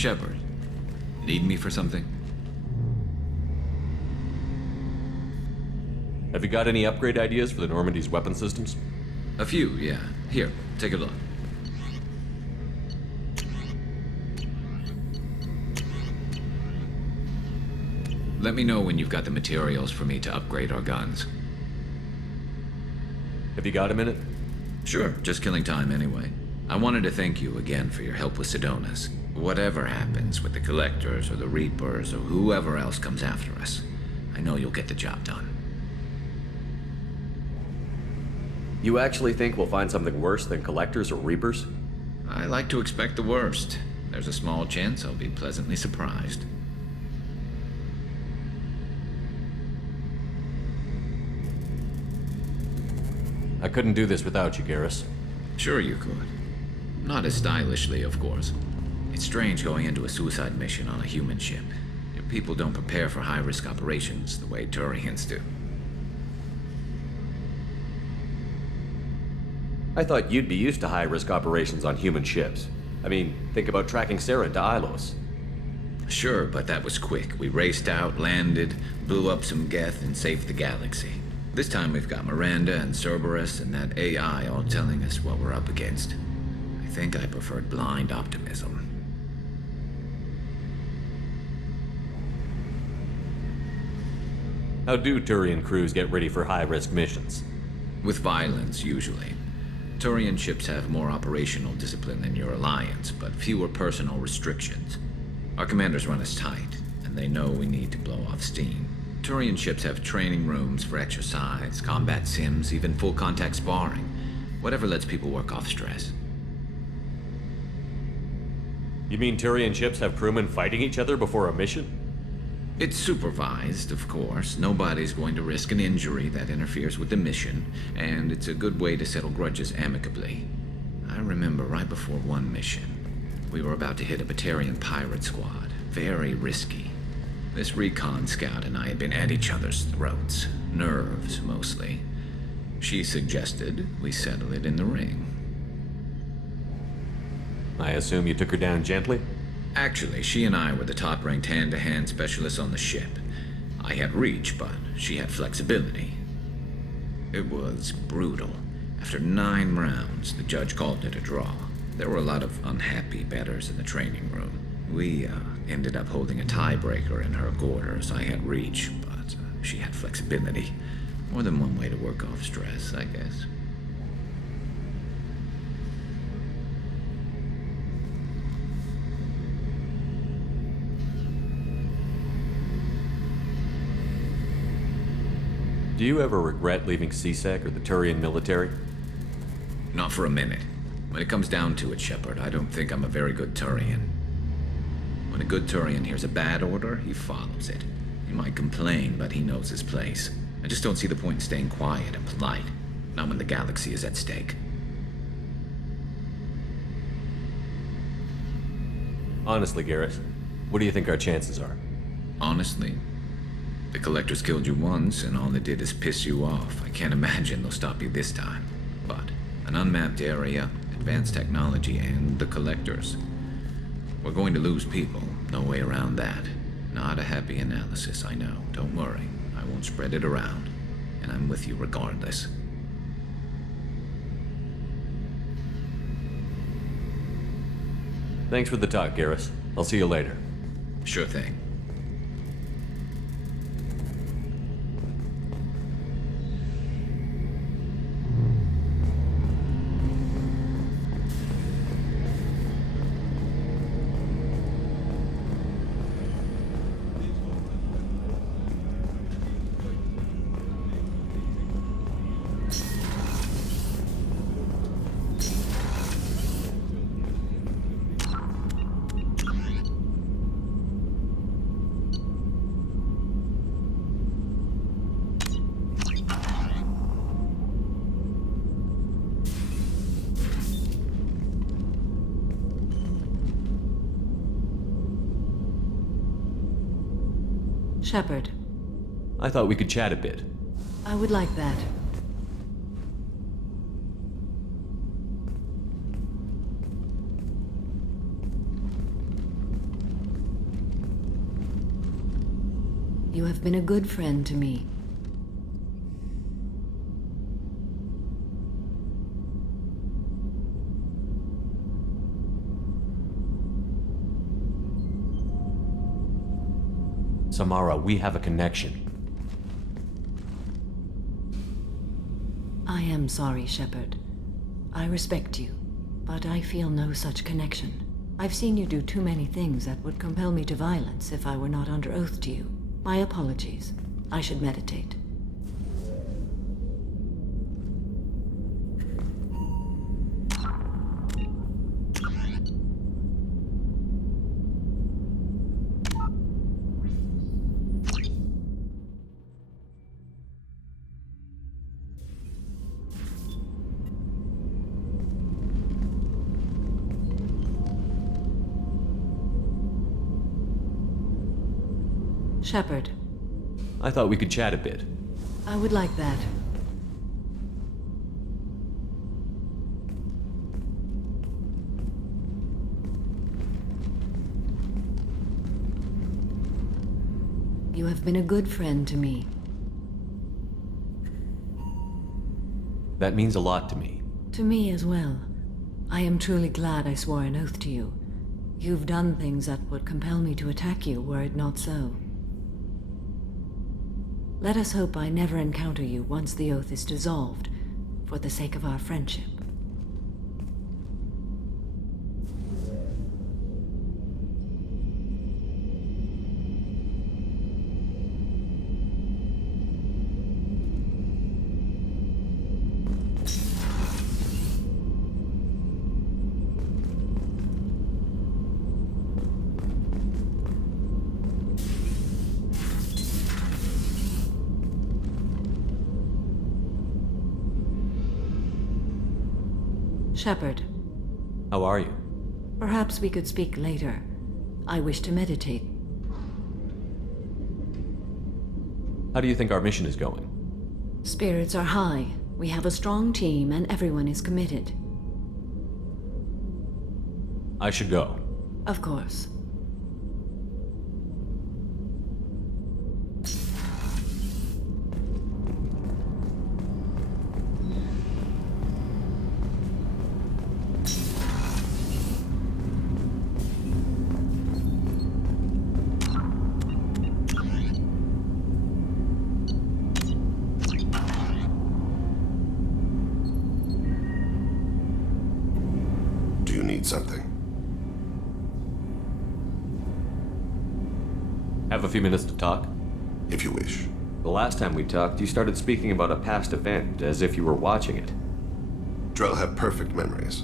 Shepard, need me for something? Have you got any upgrade ideas for the Normandy's weapon systems? A few, yeah. Here, take a look. Let me know when you've got the materials for me to upgrade our guns. Have you got a minute? Sure, just killing time anyway. I wanted to thank you again for your help with Sedonis. Whatever happens with the Collectors or the Reapers or whoever else comes after us, I know you'll get the job done. You actually think we'll find something worse than Collectors or Reapers? I like to expect the worst. There's a small chance I'll be pleasantly surprised. I couldn't do this without you, Garrus. Sure you could. Not as stylishly, of course. It's strange going into a suicide mission on a human ship. Your people don't prepare for high-risk operations the way Turians do. I thought you'd be used to high-risk operations on human ships. I mean, think about tracking Sarah to Ilos. Sure, but that was quick. We raced out, landed, blew up some Geth, and saved the galaxy. This time we've got Miranda and Cerberus and that AI all telling us what we're up against. I think I preferred blind optimism. How do Turian crews get ready for high-risk missions? With violence, usually. Turian ships have more operational discipline than your alliance, but fewer personal restrictions. Our commanders run us tight, and they know we need to blow off steam. Turian ships have training rooms for exercise, combat sims, even full-contact sparring. Whatever lets people work off stress. You mean Turian ships have crewmen fighting each other before a mission? It's supervised, of course. Nobody's going to risk an injury that interferes with the mission, and it's a good way to settle grudges amicably. I remember right before one mission, we were about to hit a Batarian pirate squad. Very risky. This recon scout and I had been at each other's throats. Nerves, mostly. She suggested we settle it in the ring. I assume you took her down gently? Actually, she and I were the top-ranked hand-to-hand specialists on the ship. I had reach, but she had flexibility. It was brutal. After 9 rounds, the judge called it a draw. There were a lot of unhappy bettors in the training room. We ended up holding a tiebreaker in her quarters. I had reach, but she had flexibility. More than one way to work off stress, I guess. Do you ever regret leaving CSEC or the Turian military? Not for a minute. When it comes down to it, Shepard, I don't think I'm a very good Turian. When a good Turian hears a bad order, he follows it. He might complain, but he knows his place. I just don't see the point in staying quiet and polite. Not when the galaxy is at stake. Honestly, Garrus, what do you think our chances are? Honestly, the Collectors killed you once, and all they did is piss you off. I can't imagine they'll stop you this time. But an unmapped area, advanced technology, and the Collectors. We're going to lose people. No way around that. Not a happy analysis, I know. Don't worry. I won't spread it around. And I'm with you regardless. Thanks for the talk, Garrus. I'll see you later. Sure thing. Shepard, I thought we could chat a bit. I would like that. You have been a good friend to me. Samara, we have a connection. I am sorry, Shepard. I respect you, but I feel no such connection. I've seen you do too many things that would compel me to violence if I were not under oath to you. My apologies. I should meditate. Shepard, I thought we could chat a bit. I would like that. You have been a good friend to me. That means a lot to me. To me as well. I am truly glad I swore an oath to you. You've done things that would compel me to attack you were it not so. Let us hope I never encounter you once the oath is dissolved, for the sake of our friendship. Shepard, How are you? perhaps we could speak later. I wish to meditate. How do you think our mission is going? Spirits are high. We have a strong team and everyone is committed. I should go. Of course. Do you need something? Have a few minutes to talk? If you wish. The last time we talked, you started speaking about a past event, as if you were watching it. Drell have perfect memories.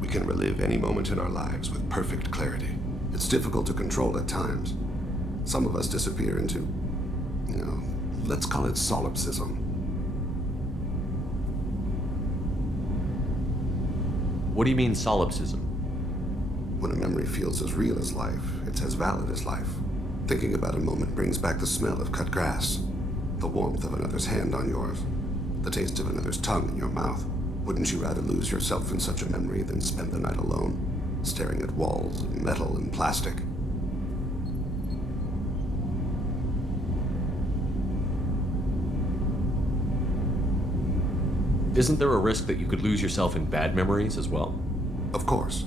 We can relive any moment in our lives with perfect clarity. It's difficult to control at times. Some of us disappear into, let's call it solipsism. What do you mean, solipsism? When a memory feels as real as life, it's as valid as life. Thinking about a moment brings back the smell of cut grass, the warmth of another's hand on yours, the taste of another's tongue in your mouth. Wouldn't you rather lose yourself in such a memory than spend the night alone, staring at walls of metal and plastic? Isn't there a risk that you could lose yourself in bad memories as well? Of course.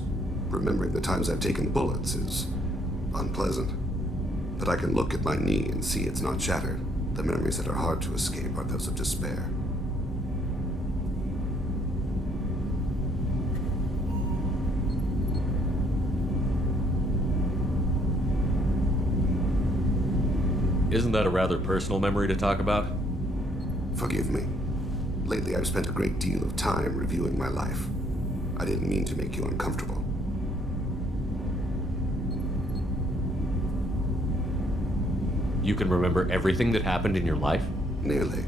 Remembering the times I've taken bullets is unpleasant. But I can look at my knee and see it's not shattered. The memories that are hard to escape are those of despair. Isn't that a rather personal memory to talk about? Forgive me. Lately, I've spent a great deal of time reviewing my life. I didn't mean to make you uncomfortable. You can remember everything that happened in your life? Nearly.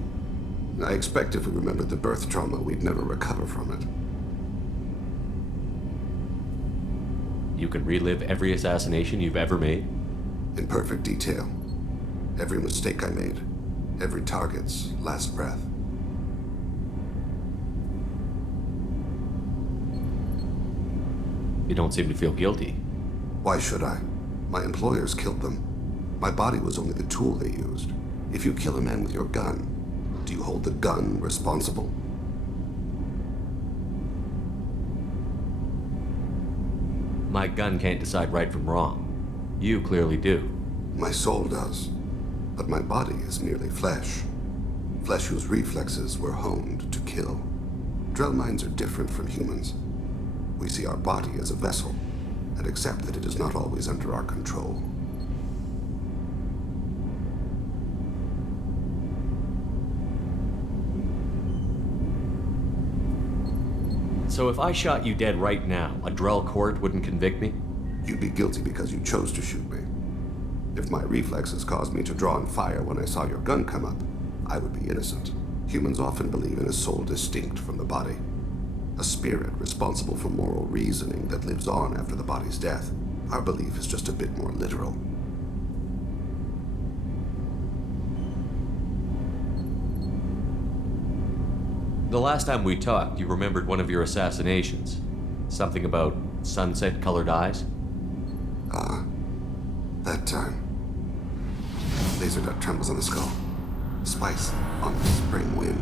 I expect if we remembered the birth trauma, we'd never recover from it. You can relive every assassination you've ever made? In perfect detail. Every mistake I made. Every target's last breath. You don't seem to feel guilty. Why should I? My employers killed them. My body was only the tool they used. If you kill a man with your gun, do you hold the gun responsible? My gun can't decide right from wrong. You clearly do. My soul does, but my body is merely flesh. Flesh whose reflexes were honed to kill. Drell minds are different from humans. We see our body as a vessel, and accept that it is not always under our control. So if I shot you dead right now, a Drell court wouldn't convict me? You'd be guilty because you chose to shoot me. If my reflexes caused me to draw and fire when I saw your gun come up, I would be innocent. Humans often believe in a soul distinct from the body. A spirit responsible for moral reasoning that lives on after the body's death. Our belief is just a bit more literal. The last time we talked, you remembered one of your assassinations. Something about sunset-colored eyes? That time. Laser dot trembles on the skull. Spice on the spring wind.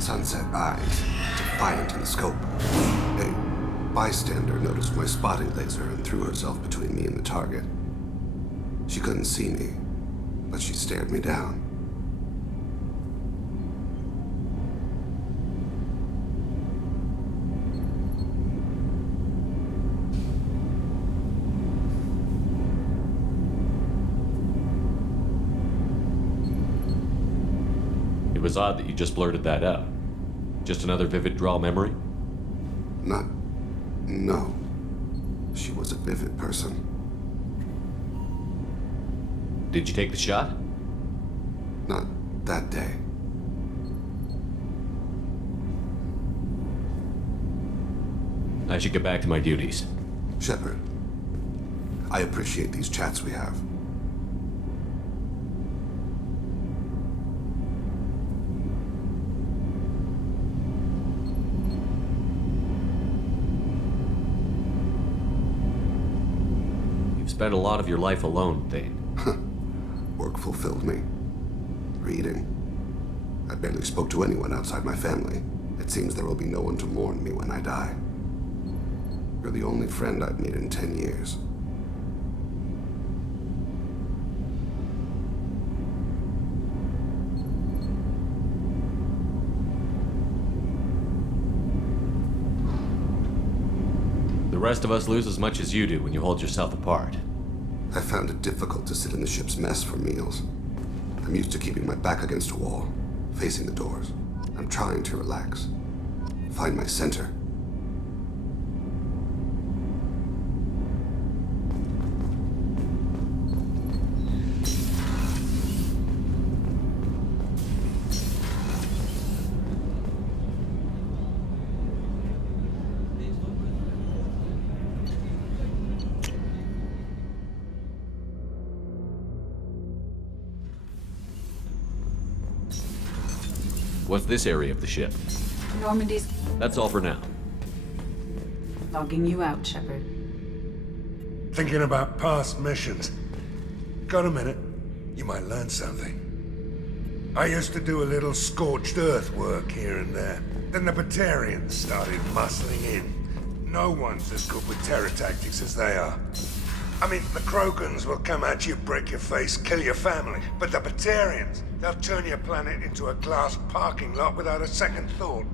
Sunset eyes, defiant in the scope. A bystander noticed my spotting laser and threw herself between me and the target. She couldn't see me, but she stared me down. It was odd that you just blurted that out. Just another vivid Drell memory? No. She was a vivid person. Did you take the shot? Not that day. I should get back to my duties. Shepard, I appreciate these chats we have. Spent a lot of your life alone, Thane. Work fulfilled me. Reading. I barely spoke to anyone outside my family. It seems there will be no one to mourn me when I die. You're the only friend I've made in 10 years. The rest of us lose as much as you do when you hold yourself apart. I found it difficult to sit in the ship's mess for meals. I'm used to keeping my back against a wall, facing the doors. I'm trying to relax. Find my center. What's this area of the ship? Normandy's That's all for now. logging you out, Shepard. Thinking about past missions. Got a minute? You might learn something. I used to do a little scorched earth work here and there. Then the Batarians started muscling in. No one's as good with terror tactics as they are. I mean, the Krogans will come at you, break your face, kill your family. But the Batarians, they'll turn your planet into a glass parking lot without a second thought.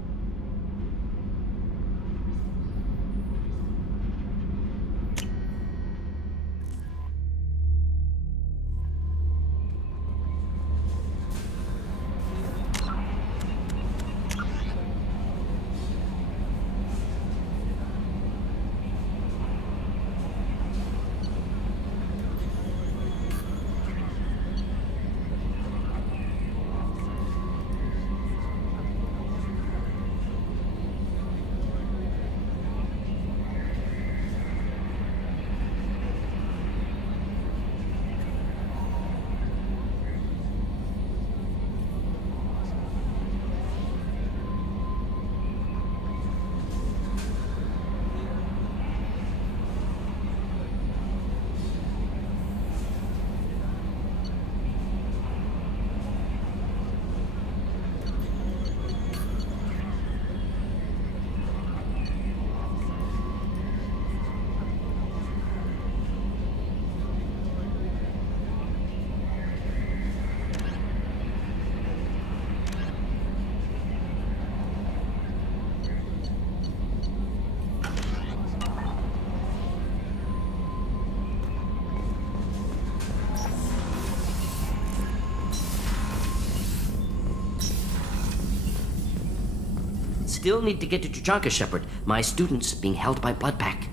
still need to get to Tuchanka, Shepard. My student's being held by Bloodpack.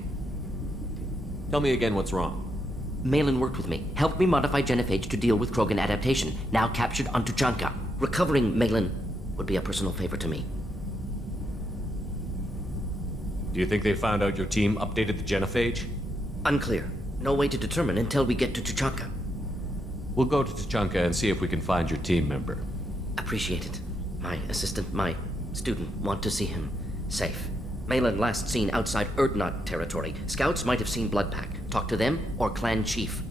Tell me again what's wrong. Malin worked with me, helped me modify genophage to deal with Krogan adaptation, now captured on Tuchanka. Recovering Malin would be a personal favor to me. Do you think they found out your team updated the genophage? Unclear. No way to determine until we get to Tuchanka. We'll go to Tuchanka and see if we can find your team member. Appreciate it. My assistant, my student, want to see him safe. Malin last seen outside Erdnot territory. Scouts might have seen Bloodpack. Talk to them or Clan Chief.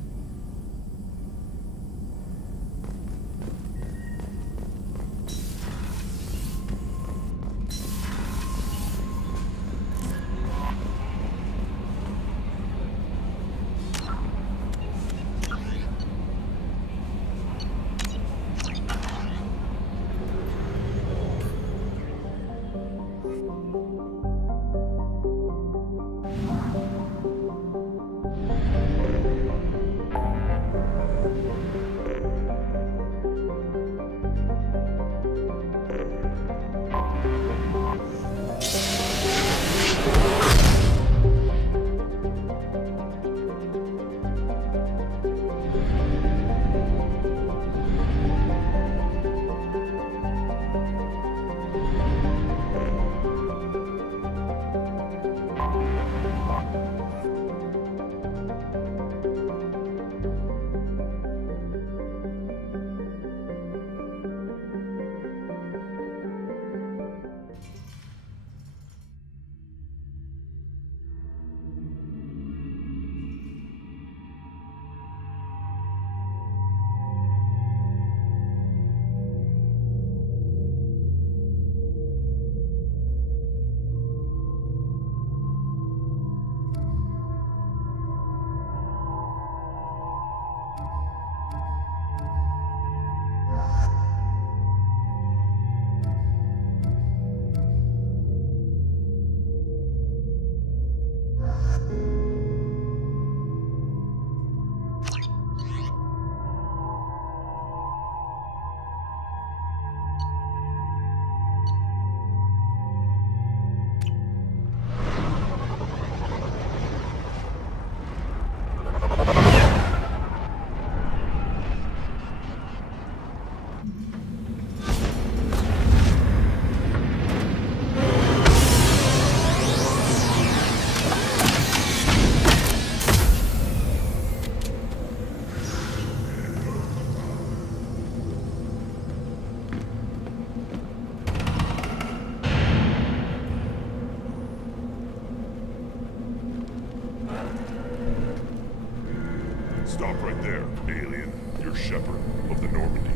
Stop right there, alien. You're Shepard of the Normandy.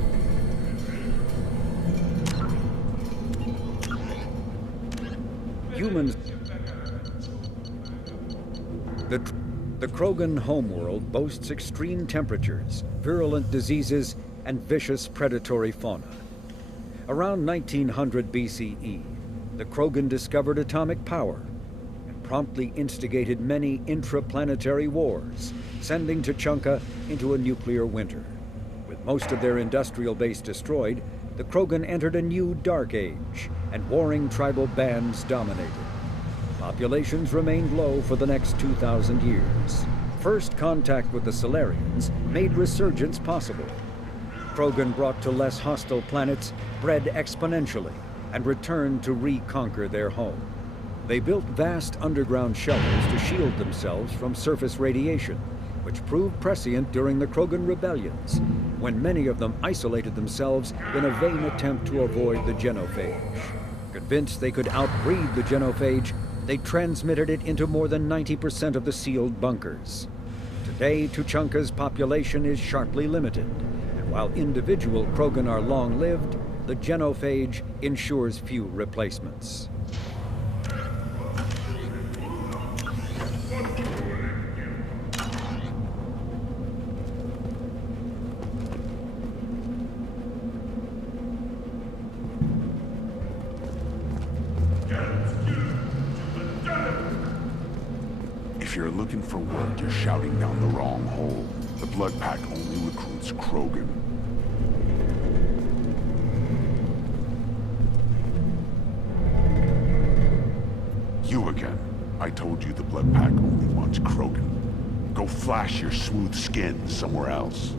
Humans. The Krogan homeworld boasts extreme temperatures, virulent diseases, and vicious predatory fauna. Around 1900 BCE, the Krogan discovered atomic power and promptly instigated many intraplanetary wars, sending Tuchanka into a nuclear winter. With most of their industrial base destroyed, the Krogan entered a new dark age, and warring tribal bands dominated. Populations remained low for the next 2,000 years. First contact with the Solarians made resurgence possible. Krogan brought to less hostile planets bred exponentially and returned to reconquer their home. They built vast underground shelters to shield themselves from surface radiation, which proved prescient during the Krogan rebellions, when many of them isolated themselves in a vain attempt to avoid the genophage. Convinced they could outbreed the genophage, they transmitted it into more than 90% of the sealed bunkers. Today, Tuchanka's population is sharply limited, and while individual Krogan are long-lived, the genophage ensures few replacements. If you're looking for work, you're shouting down the wrong hole. The Blood Pack only recruits Krogan. You again. I told you the Blood Pack only wants Krogan. Go flash your smooth skin somewhere else.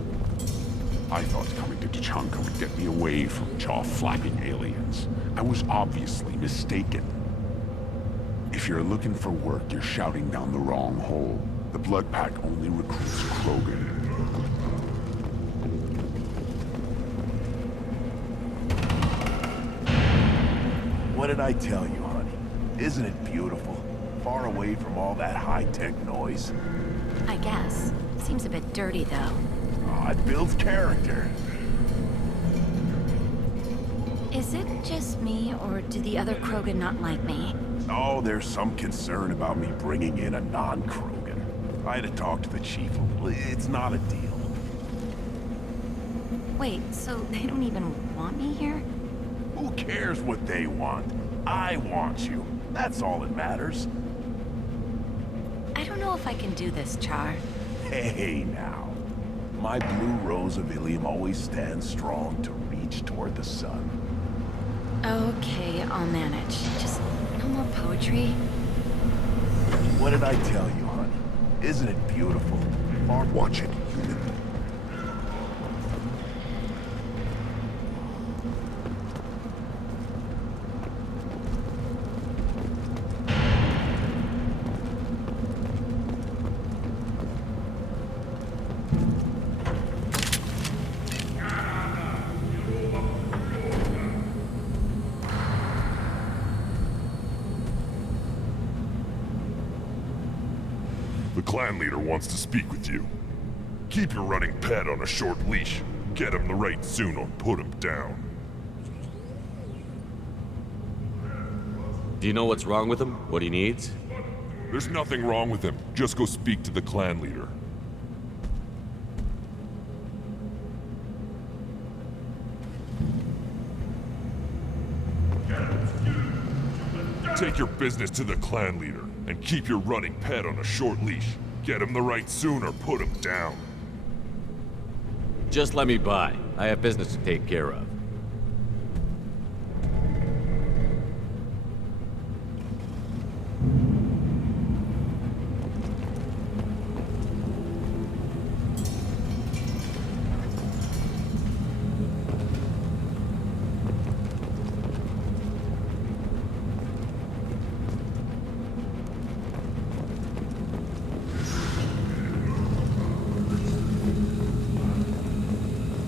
I thought coming to Tuchanka would get me away from jaw-flapping aliens. I was obviously mistaken. If you're looking for work, you're shouting down the wrong hole. The Blood Pack only recruits Krogan. What did I tell you, honey? Isn't it beautiful? Far away from all that high-tech noise. I guess. Seems a bit dirty, though. Oh, it builds character. Is it just me, or do the other Krogan not like me? Oh, there's some concern about me bringing in a non-Krogan. I had to talk to the chief. It's not a deal. Wait, so they don't even want me here? Who cares what they want? I want you. That's all that matters. I don't know if I can do this, Char. Hey, now. My blue rose of Ilium always stands strong to reach toward the sun. Okay, I'll manage. Just no more poetry. What did I tell you, honey? Isn't it beautiful? Watch it, human. The clan leader wants to speak with you. Keep your running pet on a short leash. Get him the right soon or put him down. Do you know what's wrong with him? What he needs? There's nothing wrong with him. Just go speak to the clan leader. Take your business to the clan leader, and keep your running pet on a short leash. Get him the right soon or put him down. Just let me by. I have business to take care of.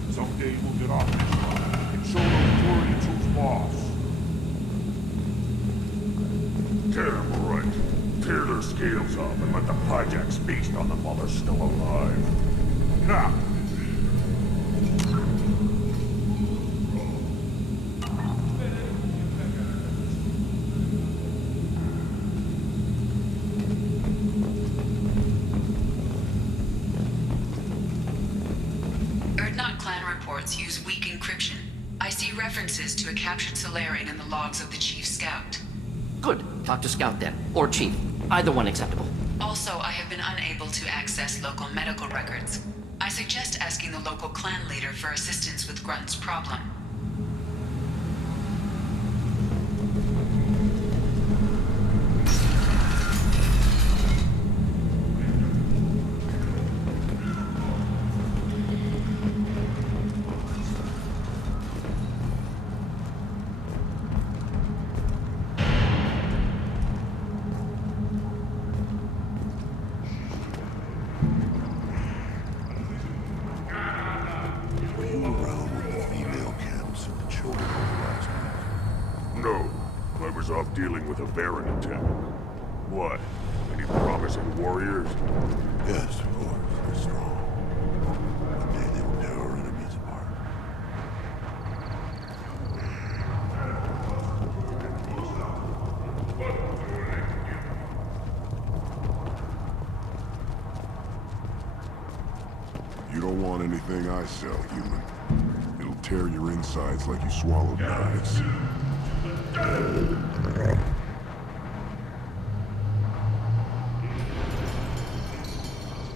Someday we'll get off this one and show them authority to who's boss. Tear them right. Tear their scales off and let the projects feast on them while they're still alive. Now! Erdnot clan reports use weak encryption. I see references to a captured Solarian in the logs of the Chief Scout. Good. Talk to Scout then. Or Chief. Either one acceptable. Also, I have been unable to access local medical records. I suggest asking the local clan leader for assistance with Grunt's problem. Were you around when the female camps and the children over last week? No. I was off dealing with a Baron attack. What? Any promising warriors? Yes, of course. They're strong. One day they will tear our enemies apart. You don't want anything I sell, human. It'll tear your insides like you swallowed knives.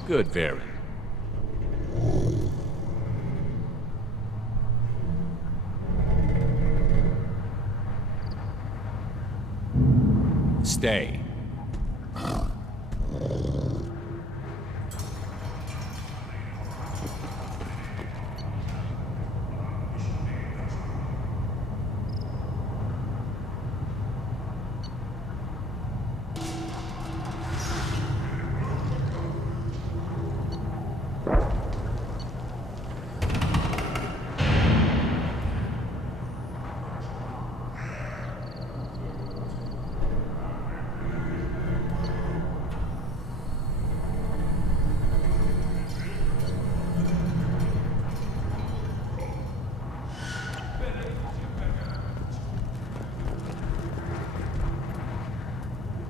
Good, Varen. Stay.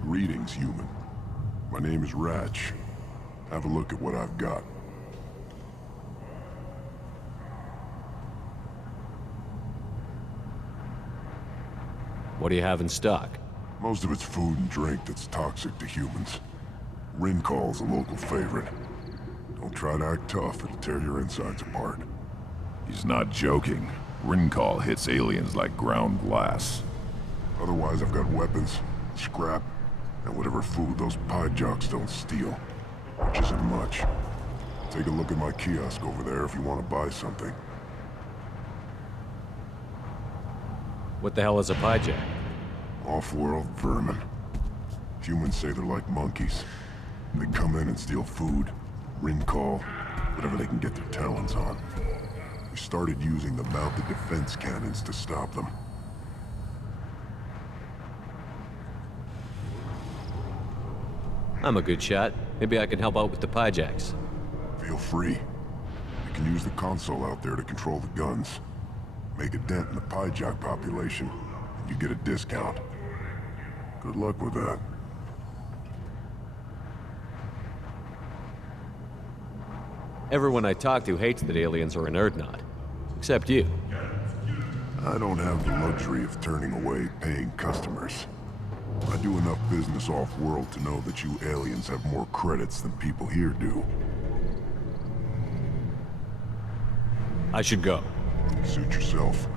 Greetings, human. My name is Ratch. Have a look at what I've got. What do you have in stock? Most of it's food and drink that's toxic to humans. Rincall's a local favorite. Don't try to act tough, it'll tear your insides apart. He's not joking. Rincall hits aliens like ground glass. Otherwise, I've got weapons, scrap, and whatever food those pie jocks don't steal. Which isn't much. Take a look at my kiosk over there if you want to buy something. What the hell is a pyjack? Off-world vermin. Humans say they're like monkeys. They come in and steal food, Rincall, whatever they can get their talons on. We started using the mounted defense cannons to stop them. I'm a good shot. Maybe I can help out with the pyjacks. Feel free. You can use the console out there to control the guns. Make a dent in the pyjack population, and you get a discount. Good luck with that. Everyone I talk to hates that aliens are an Erdnot. Except you. I don't have the luxury of turning away paying customers. I do enough business off-world to know that you aliens have more credits than people here do. I should go. Suit yourself.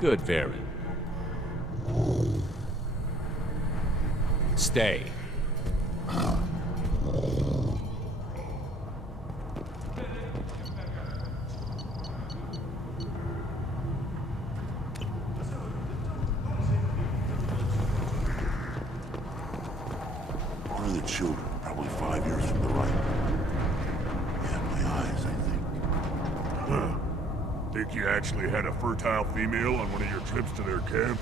Good, Varen. Stay. One of the children, probably 5 years from the right. Yeah, my eyes, I think. Huh. Think you actually had a fertile female on one of your trips to their camp?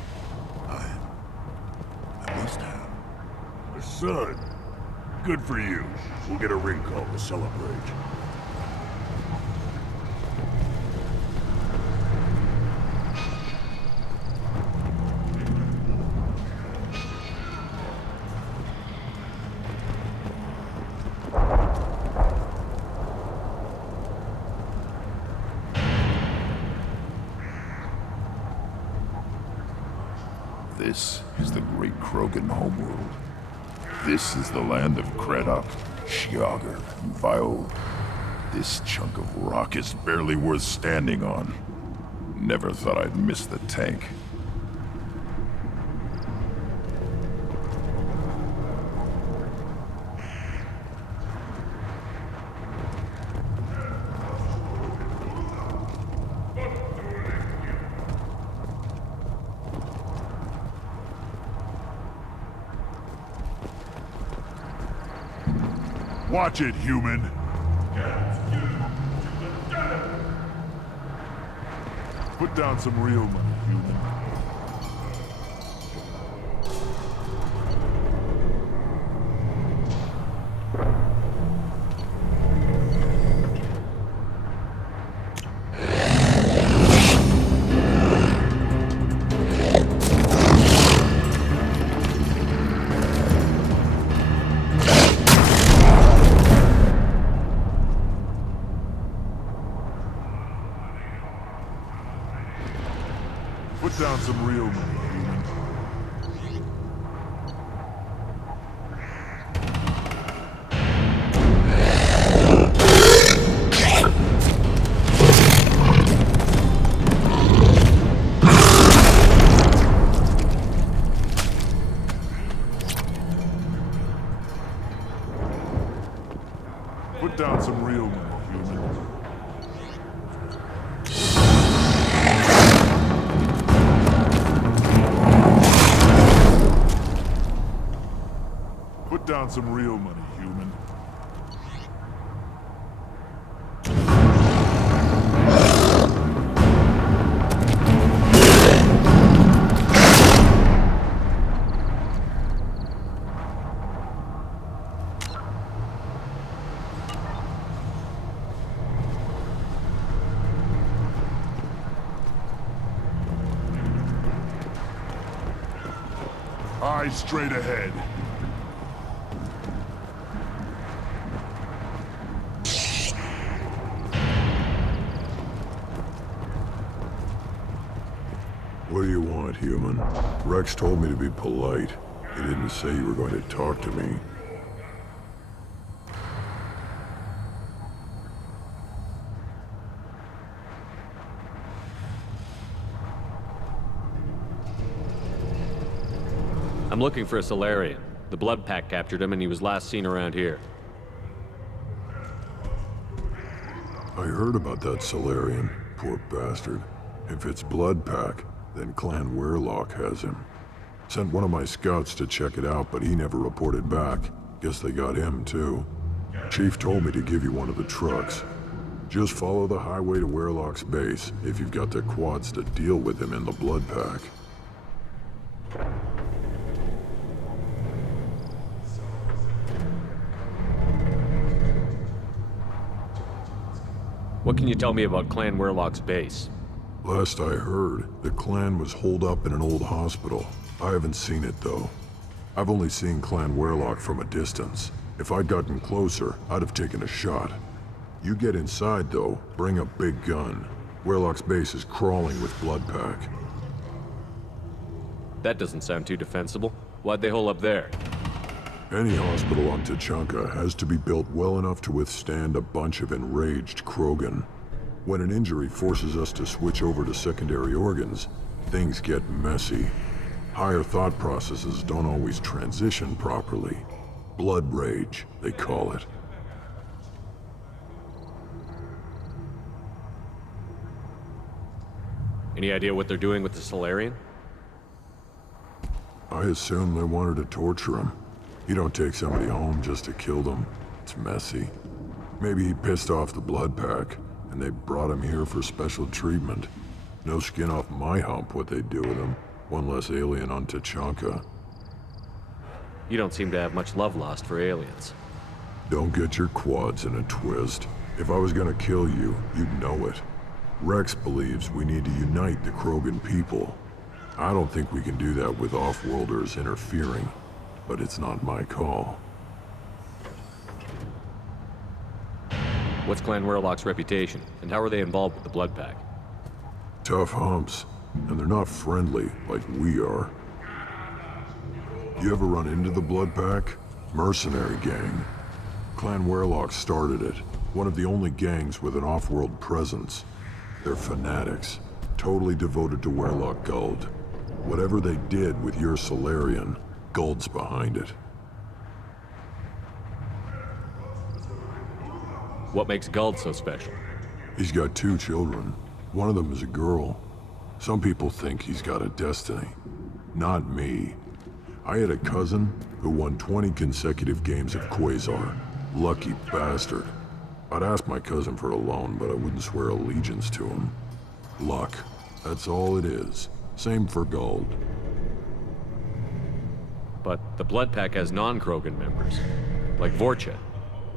I must have. A son. Good for you. We'll get a ring call to celebrate. This is the great Krogan homeworld. This is the land of Credok, Shiagar, and Viol. This chunk of rock is barely worth standing on. Never thought I'd miss the tank. Watch it, human! Put down some real money, human. down some real money, human. Put down some real money, human. Eyes straight ahead. What do you want, human? Rex told me to be polite. He didn't say you were going to talk to me. I'm looking for a Solarian. The Blood Pack captured him and he was last seen around here. I heard about that Solarian, poor bastard. If it's Blood Pack, then Clan Weirlock has him. Sent one of my scouts to check it out, but he never reported back. Guess they got him too. Chief told me to give you one of the trucks. Just follow the highway to Weirlock's base if you've got the quads to deal with him in the Blood Pack. What can you tell me about Clan Weirlock's base? Last I heard, the clan was holed up in an old hospital. I haven't seen it though. I've only seen Clan Weirlock from a distance. If I'd gotten closer, I'd have taken a shot. You get inside though, bring a big gun. Weirlock's base is crawling with Blood Pack. That doesn't sound too defensible. Why'd they hole up there? Any hospital on Tuchanka has to be built well enough to withstand a bunch of enraged Krogan. When an injury forces us to switch over to secondary organs, things get messy. Higher thought processes don't always transition properly. Blood rage, they call it. Any idea what they're doing with the Solarian? I assume they wanted to torture him. You don't take somebody home just to kill them. It's messy. Maybe he pissed off the Blood Pack, and they brought him here for special treatment. No skin off my hump what they'd do with him. One less alien on Tuchanka. You don't seem to have much love lost for aliens. Don't get your quads in a twist. If I was gonna kill you, you'd know it. Rex believes we need to unite the Krogan people. I don't think we can do that with off-worlders interfering, but it's not my call. What's Clan Weirlock's reputation, and how are they involved with the Blood Pack? Tough humps, and they're not friendly like we are. You ever run into the Blood Pack? Mercenary gang. Clan Weirlock started it, one of the only gangs with an off-world presence. They're fanatics, totally devoted to Weirlock Guld. Whatever they did with your Solarian, Guld's behind it. What makes Guld so special? He's got 2 children. One of them is a girl. Some people think he's got a destiny. Not me. I had a cousin who won 20 consecutive games of Quasar. Lucky bastard. I'd ask my cousin for a loan, but I wouldn't swear allegiance to him. Luck. That's all it is. Same for Guld. But the Blood Pack has non-Krogan members, like Vorcha.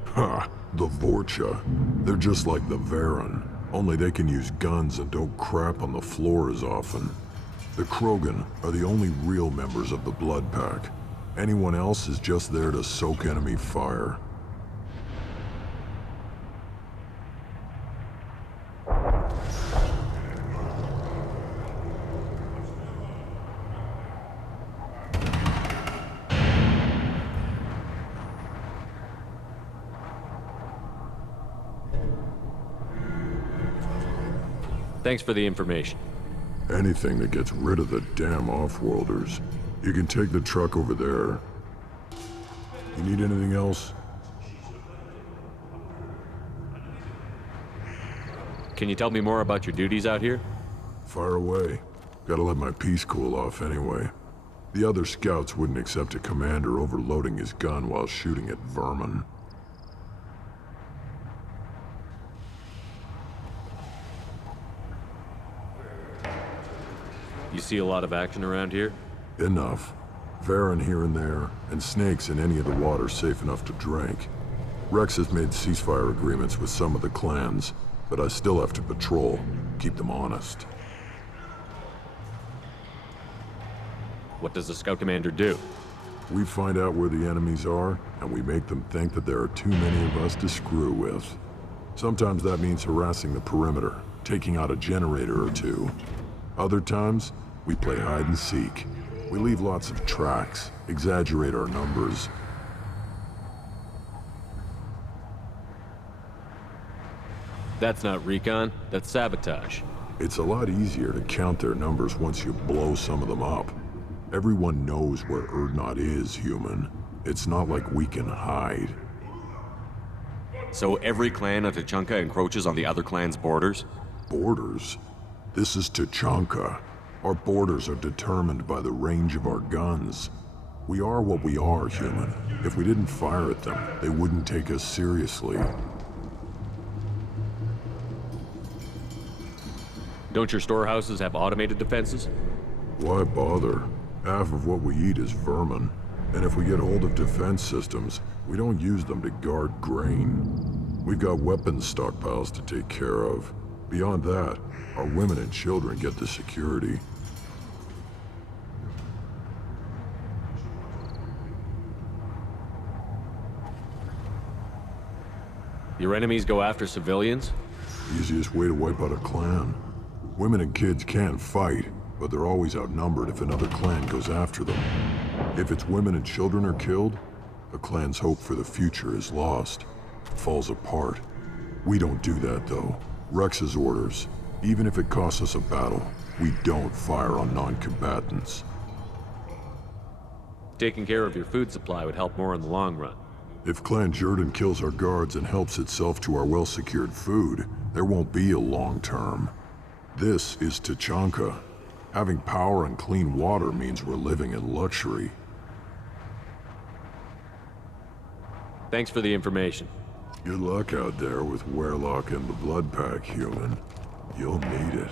Ha! The Vorcha. They're just like the Varen, only they can use guns and don't crap on the floor as often. The Krogan are the only real members of the Blood Pack. Anyone else is just there to soak enemy fire. Thanks for the information. Anything that gets rid of the damn off-worlders. You can take the truck over there. You need anything else? Can you tell me more about your duties out here? Fire away. Gotta let my piece cool off anyway. The other scouts wouldn't accept a commander overloading his gun while shooting at vermin. You see a lot of action around here? Enough. Varen here and there, and snakes in any of the water safe enough to drink. Rex has made ceasefire agreements with some of the clans, but I still have to patrol, keep them honest. What does the scout commander do? We find out where the enemies are, and we make them think that there are too many of us to screw with. Sometimes that means harassing the perimeter, taking out a generator or two. Other times, we play hide and seek. We leave lots of tracks, exaggerate our numbers. That's not recon, that's sabotage. It's a lot easier to count their numbers once you blow some of them up. Everyone knows where Urdnot is, human. It's not like we can hide. So every clan of Tuchanka encroaches on the other clan's borders? Borders? This is Tuchanka. Our borders are determined by the range of our guns. We are what we are, human. If we didn't fire at them, they wouldn't take us seriously. Don't your storehouses have automated defenses? Why bother? Half of what we eat is vermin. And if we get hold of defense systems, we don't use them to guard grain. We've got weapons stockpiles to take care of. Beyond that, our women and children get the security. Your enemies go after civilians? Easiest way to wipe out a clan. Women and kids can fight, but they're always outnumbered if another clan goes after them. If its women and children are killed, a clan's hope for the future is lost. It falls apart. We don't do that, though. Rex's orders. Even if it costs us a battle, we don't fire on non-combatants. Taking care of your food supply would help more in the long run. If Clan Jordan kills our guards and helps itself to our well-secured food, there won't be a long term. This is Tuchanka. Having power and clean water means we're living in luxury. Thanks for the information. Good luck out there with Werelock and the Blood Pack, human. You'll need it.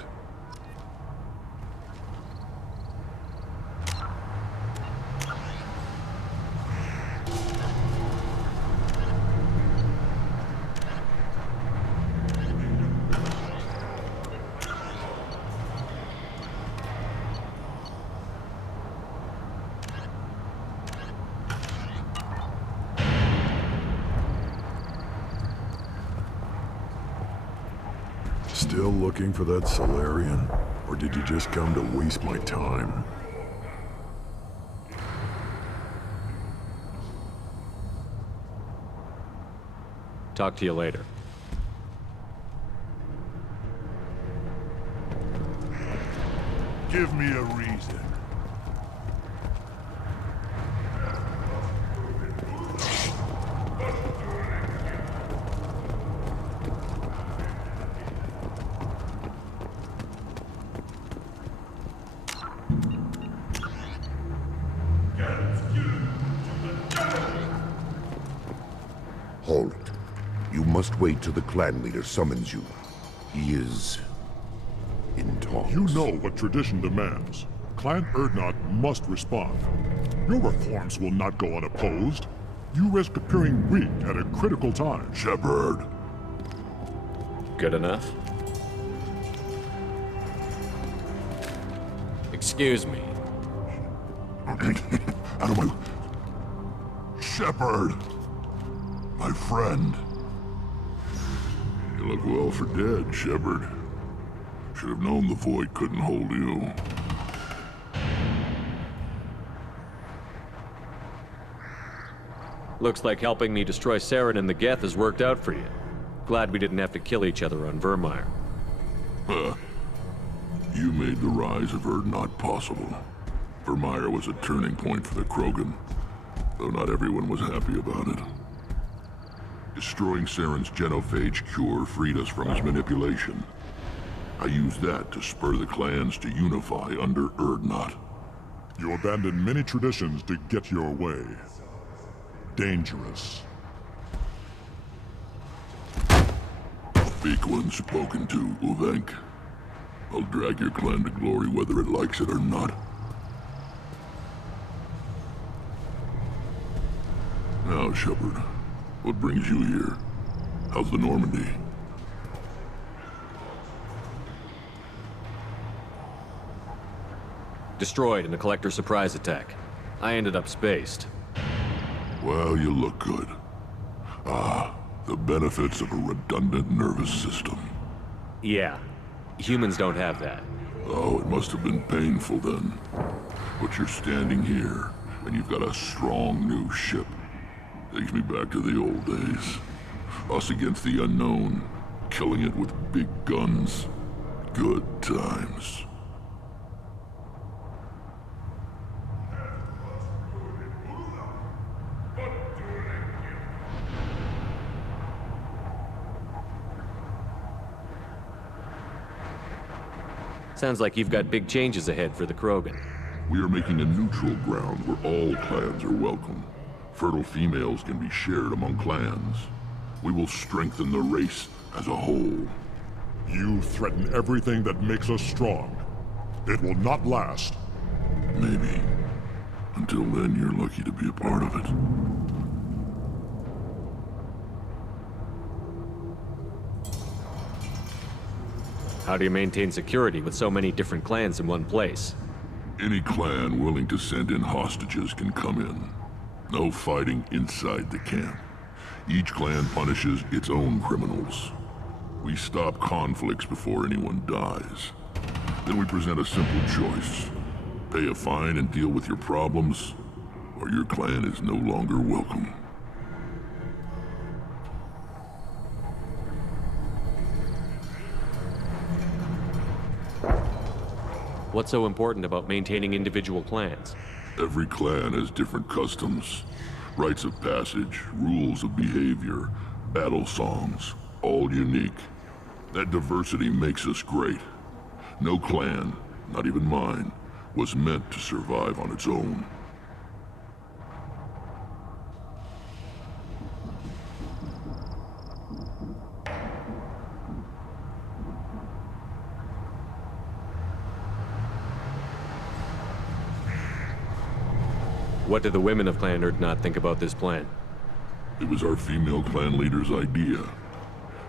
Still looking for that Solarian? Or did you just come to waste my time? Talk to you later. Give me a reason. Hold. You must wait till the clan leader summons you. He is in talks. You know what tradition demands. Clan Urdnot must respond. Your reforms will not go unopposed. You risk appearing weak at a critical time. Shepard. Good enough? Excuse me. Out of my... Shepard! My friend. You look well for dead, Shepard. Should have known the Void couldn't hold you. Looks like helping me destroy Saren and the Geth has worked out for you. Glad we didn't have to kill each other on Vermeer. Huh. You made the rise of Urdnot possible. Vermeer was a turning point for the Krogan, though not everyone was happy about it. Destroying Saren's genophage cure freed us from his manipulation. I used that to spur the clans to unify under Urdnot. You abandoned many traditions to get your way. Dangerous. Weak one spoken to, Uvenk. I'll drag your clan to glory whether it likes it or not. Now, Shepard, what brings you here? How's the Normandy? Destroyed in a collector surprise attack. I ended up spaced. Well, you look good. Ah, the benefits of a redundant nervous system. Yeah. Humans don't have that. Oh, it must have been painful then. But you're standing here, and you've got a strong new ship. Takes me back to the old days. Us against the unknown, killing it with big guns. Good times. Sounds like you've got big changes ahead for the Krogan. We are making a neutral ground where all clans are welcome. Fertile females can be shared among clans. We will strengthen the race as a whole. You threaten everything that makes us strong. It will not last. Maybe. Until then, you're lucky to be a part of it. How do you maintain security with so many different clans in one place? Any clan willing to send in hostages can come in. No fighting inside the camp. Each clan punishes its own criminals. We stop conflicts before anyone dies. Then we present a simple choice. Pay a fine and deal with your problems, or your clan is no longer welcome. What's so important about maintaining individual clans? Every clan has different customs, rites of passage, rules of behavior, battle songs, all unique. That diversity makes us great. No clan, not even mine, was meant to survive on its own. What do the women of Clan Urdnot think about this plan? It was our female clan leader's idea.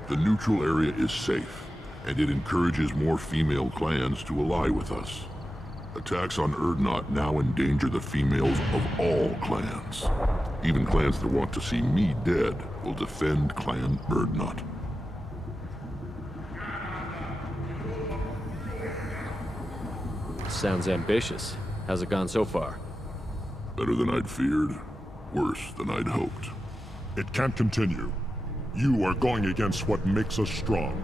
The neutral area is safe, and it encourages more female clans to ally with us. Attacks on Urdnot now endanger the females of all clans. Even clans that want to see me dead will defend Clan Urdnot. Sounds ambitious. How's it gone so far? Better than I'd feared, worse than I'd hoped. It can't continue. You are going against what makes us strong.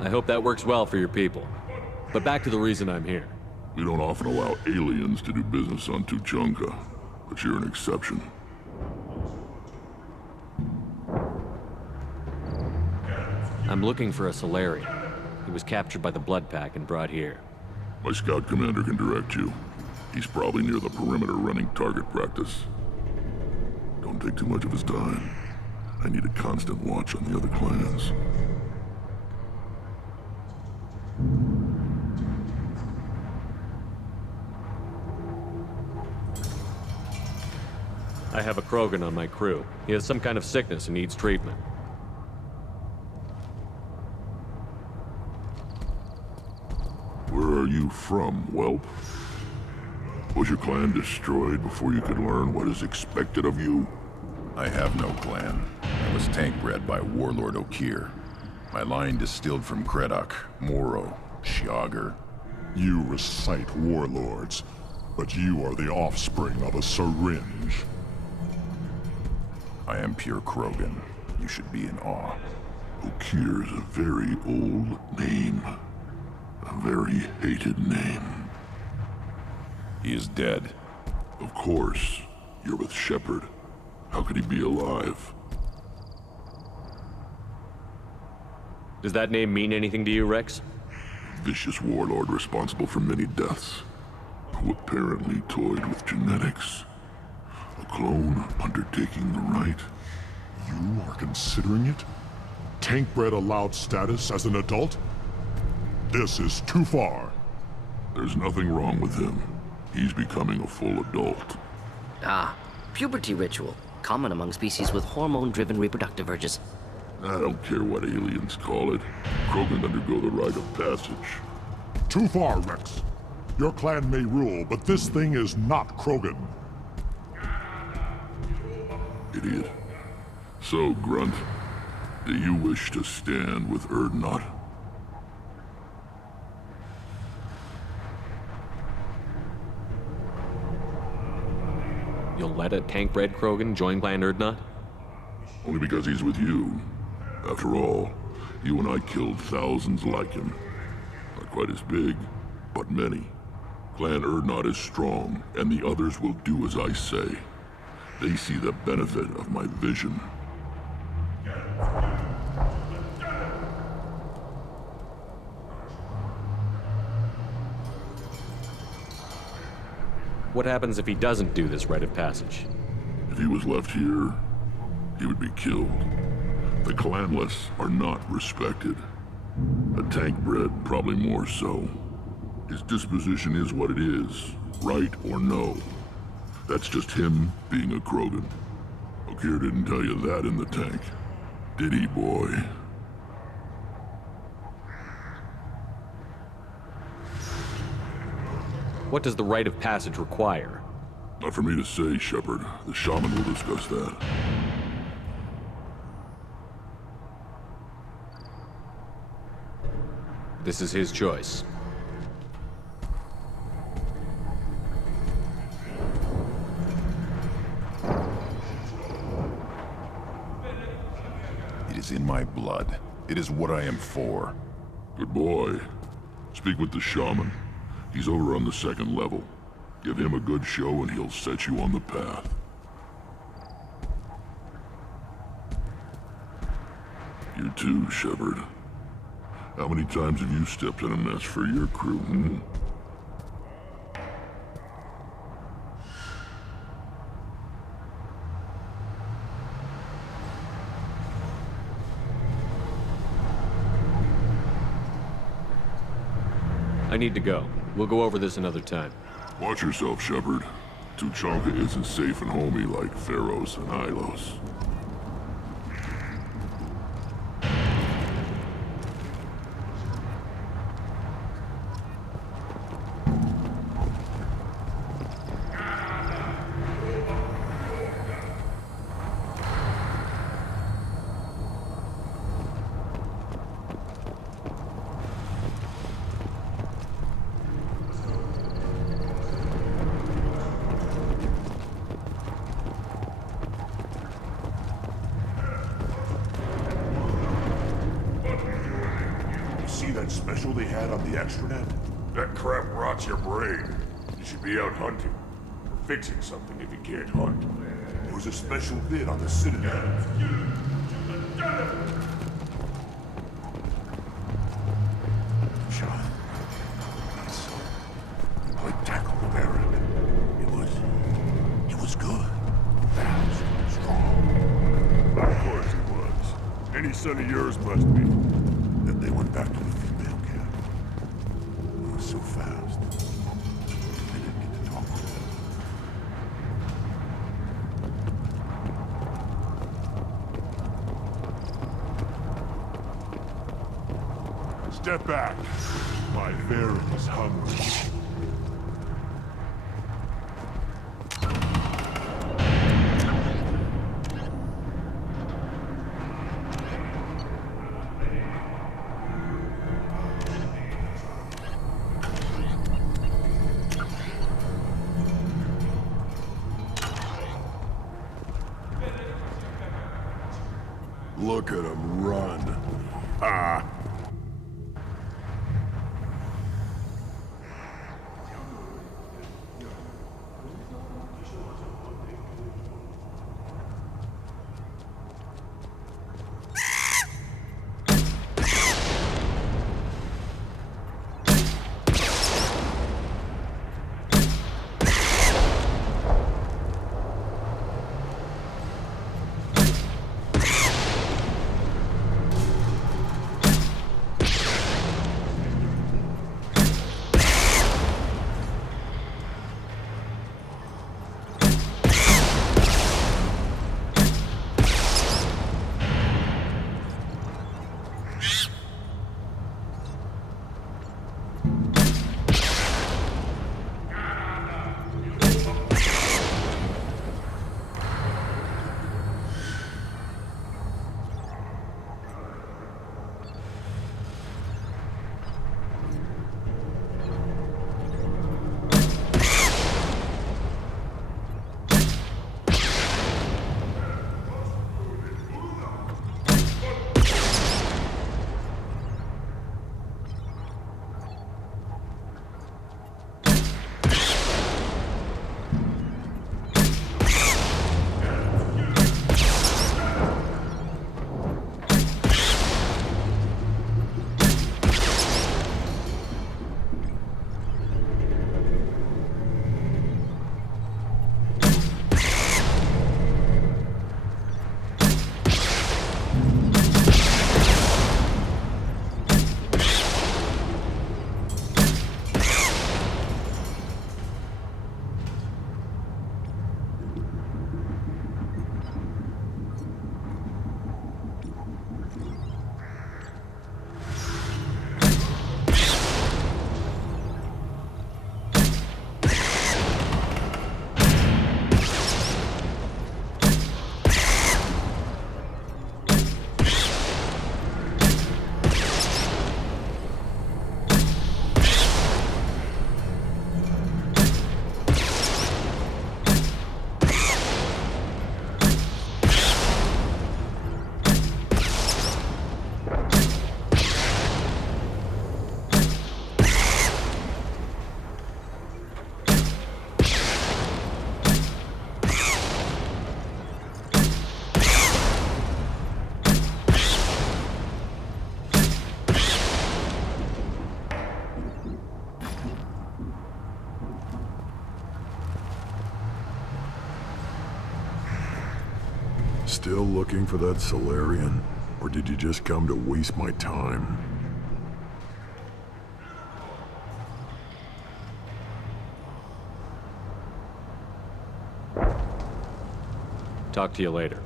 I hope that works well for your people. But back to the reason I'm here. We don't often allow aliens to do business on Tuchanka, but you're an exception. I'm looking for a Solarian. He was captured by the Blood Pack and brought here. My scout commander can direct you. He's probably near the perimeter running target practice. Don't take too much of his time. I need a constant watch on the other clans. I have a Krogan on my crew. He has some kind of sickness and needs treatment. Where are you from, whelp? Was your clan destroyed before you could learn what is expected of you? I have no clan. I was tank bred by Warlord Okir. My line distilled from Kredok, Moro, Shiagar. You recite warlords, but you are the offspring of a syringe. I am pure Krogan. You should be in awe. Okir is a very old name. A very hated name. He is dead. Of course. You're with Shepard. How could he be alive? Does that name mean anything to you, Rex? Vicious warlord responsible for many deaths, who apparently toyed with genetics. A clone undertaking the right. You are considering it? Tankbred allowed status as an adult? This is too far. There's nothing wrong with him. He's becoming a full adult. Ah, puberty ritual. Common among species with hormone-driven reproductive urges. I don't care what aliens call it. Krogan undergo the rite of passage. Too far, Rex. Your clan may rule, but this thing is not Krogan. Idiot. So, Grunt, do you wish to stand with Erdnot? You'll let a tank-bred Krogan join Clan Erdnot? Only because he's with you. After all, you and I killed thousands like him. Not quite as big, but many. Clan Erdnot is strong, and the others will do as I say. They see the benefit of my vision. What happens if he doesn't do this rite of passage? If he was left here, he would be killed. The clanless are not respected. A tank-bred, probably more so. His disposition is what it is, right or no. That's just him being a Krogan. Okir didn't tell you that in the tank. Did he, boy? What does the rite of passage require? Not for me to say, Shepard. The shaman will discuss that. This is his choice. It is in my blood. It is what I am for. Good boy. Speak with the shaman. He's over on the second level. Give him a good show and he'll set you on the path. You too, Shepard. How many times have you stepped in a mess for your crew, hmm? I need to go. We'll go over this another time. Watch yourself, Shepard. Tuchanka isn't safe and homey like Pharaohs and Ilos. Special they had on the extranet? That crap rots your brain. You should be out hunting. Or fixing something if you can't hunt. There was a special bid on the Citadel. Shot. So, we played tackle with Aaron. It was good. Fast, strong. Of course he was. Any son of yours must be. Then they went back to the female camp. It was so fast. I didn't get to talk with them. Step back. My Baron is hungry. Look at him run. Ah! Still looking for that Solarian? Or did you just come to waste my time? Talk to you later.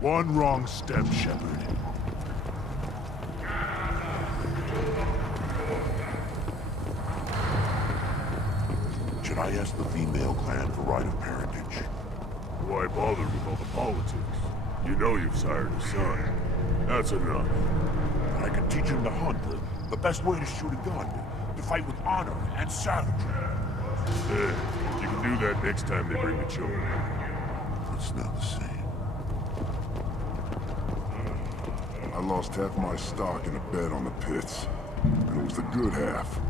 One wrong step, Shepard. Should I ask the female clan for right of parentage? Why bother with all the politics? You know you've sired a son. That's enough. I can teach him to hunt, the best way to shoot a gun, to fight with honor and savagery. You can do that next time they bring the children. It's not the same. I lost half my stock in a bet on the pits. And it was the good half.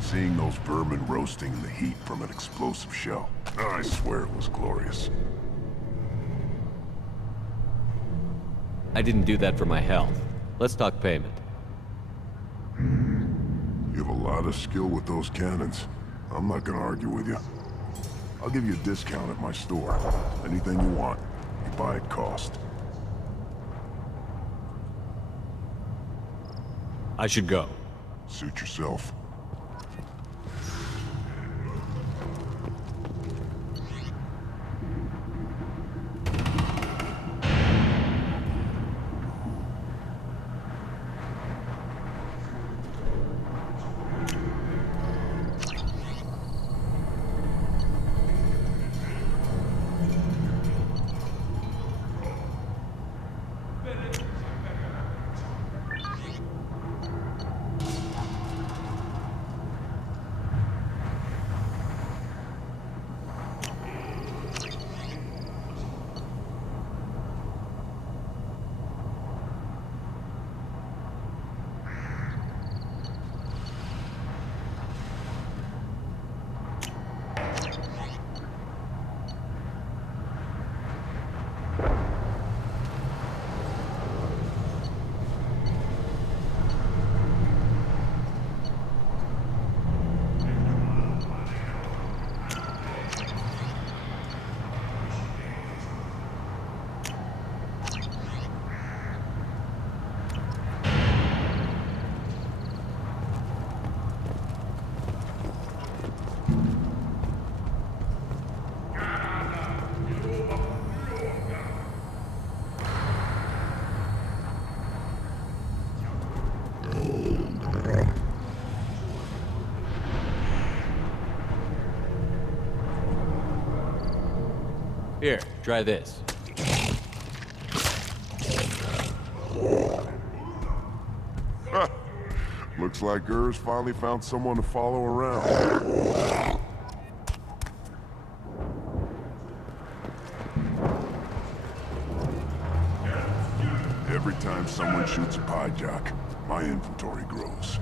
Seeing those vermin roasting in the heat from an explosive shell, I swear it was glorious. I didn't do that for my health. Let's talk payment. You have a lot of skill with those cannons. I'm not gonna argue with you. I'll give you a discount at my store. Anything you want, you buy at cost. I should go. Suit yourself. Here, try this. Looks like Gers finally found someone to follow around. Every time someone shoots a pie jock, my inventory grows.